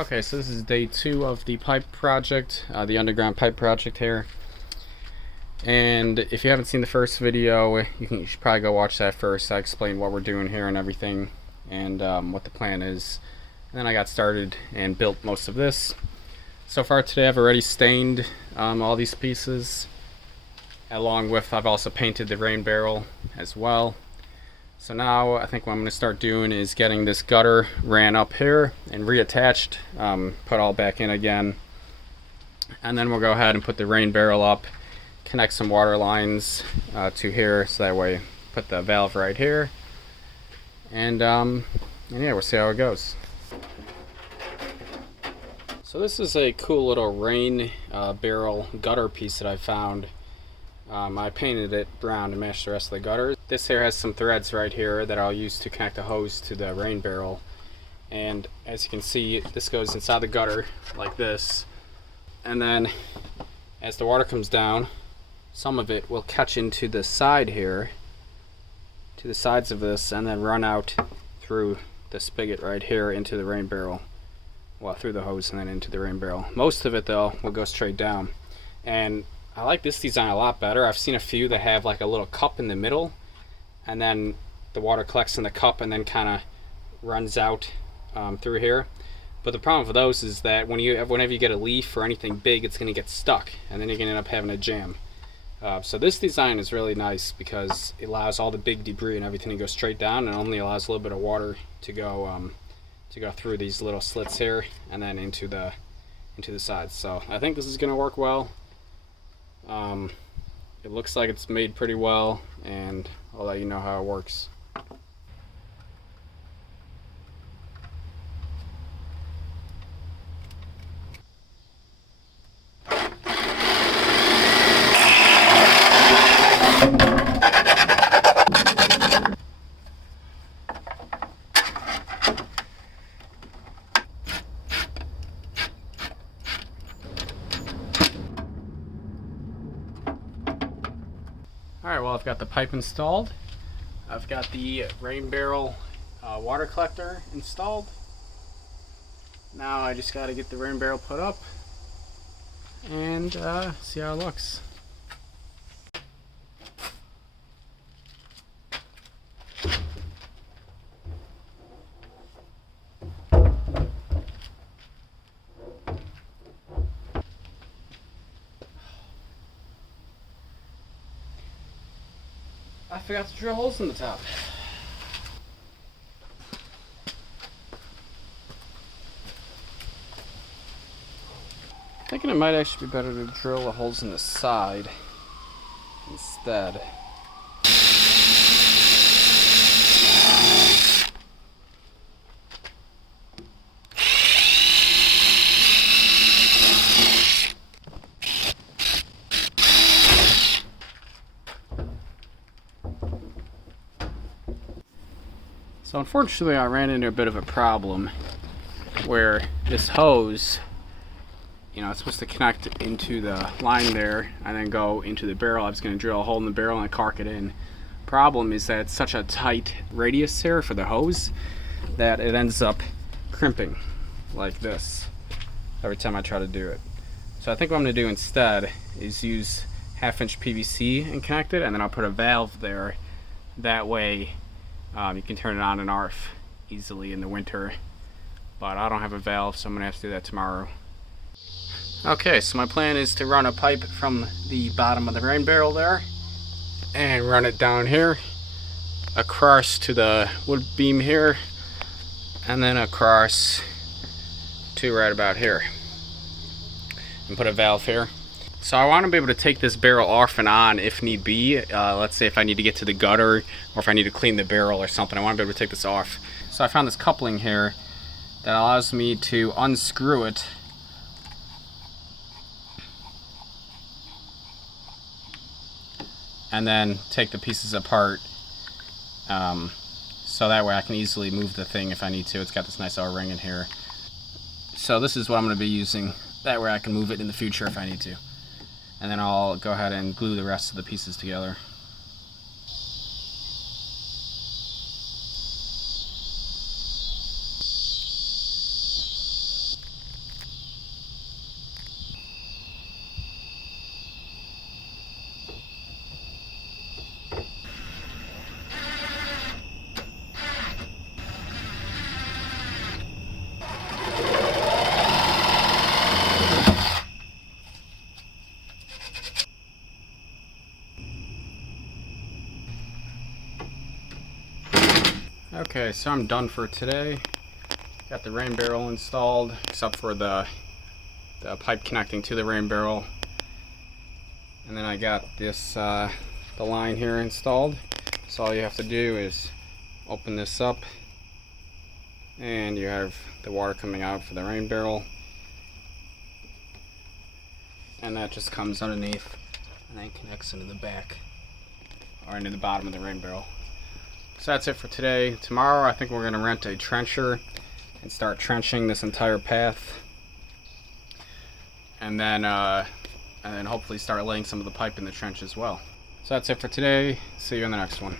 Okay, so this is day 2 of the pipe project, the underground pipe project here. And if you haven't seen the first video, you should probably go watch that first. I explained what we're doing here and everything, and what the plan is. And then I got started and built most of this. So far today I've already stained all these pieces, along with I've also painted the rain barrel as well. So now I think what I'm going to start doing is getting this gutter ran up here and reattached, put all back in again. And then we'll go ahead and put the rain barrel up, connect some water lines to here, so that way put the valve right here. And yeah, we'll see how it goes. So this is a cool little rain barrel gutter piece that I found. I painted it brown to match the rest of the gutters. This here has some threads right here that I'll use to connect the hose to the rain barrel. And as you can see, this goes inside the gutter like this. And then as the water comes down, some of it will catch into the side here, to the sides of this, and then run out through the spigot right here into the rain barrel. Well, through the hose and then into the rain barrel. Most of it though will go straight down. And I like this design a lot better. I've seen a few that have like a little cup in the middle, and then the water collects in the cup and then kind of runs out through here. But the problem with those is that whenever you get a leaf or anything big, it's going to get stuck, and then you're going to end up having a jam. So this design is really nice because it allows all the big debris and everything to go straight down, and only allows a little bit of water to go through these little slits here and then into the sides. So I think this is going to work well. It looks like it's made pretty well, and I'll let you know how it works. Alright, well, I've got the pipe installed. I've got the rain barrel water collector installed. Now I just got to get the rain barrel put up and see how it looks. I forgot to drill holes in the top. Thinking it might actually be better to drill the holes in the side instead. So unfortunately I ran into a bit of a problem where this hose, it's supposed to connect into the line there and then go into the barrel. I was going to drill a hole in the barrel and caulk it in. Problem is that it's such a tight radius here for the hose that it ends up crimping like this every time I try to do it. So I think what I'm going to do instead is use 1/2-inch PVC and connect it, and then I'll put a valve there. That way you can turn it on and off easily in the winter, but I don't have a valve, so I'm gonna have to do that tomorrow. Okay, so my plan is to run a pipe from the bottom of the rain barrel there and run it down here across to the wood beam here, and then across to right about here, and put a valve here. So I want to be able to take this barrel off and on if need be. Let's say if I need to get to the gutter or if I need to clean the barrel or something, I want to be able to take this off. So I found this coupling here that allows me to unscrew it and then take the pieces apart, so that way I can easily move the thing if I need to. It's got this nice O-ring in here. So this is what I'm going to be using. That way I can move it in the future if I need to. And then I'll go ahead and glue the rest of the pieces together. Okay, so I'm done for today. Got the rain barrel installed, except for the pipe connecting to the rain barrel. And then I got this the line here installed. So all you have to do is open this up, and you have the water coming out for the rain barrel. And that just comes underneath and then connects into the back or into the bottom of the rain barrel. So that's it for today. Tomorrow I think we're going to rent a trencher and start trenching this entire path, and then hopefully start laying some of the pipe in the trench as well. So that's it for today. See you in the next one.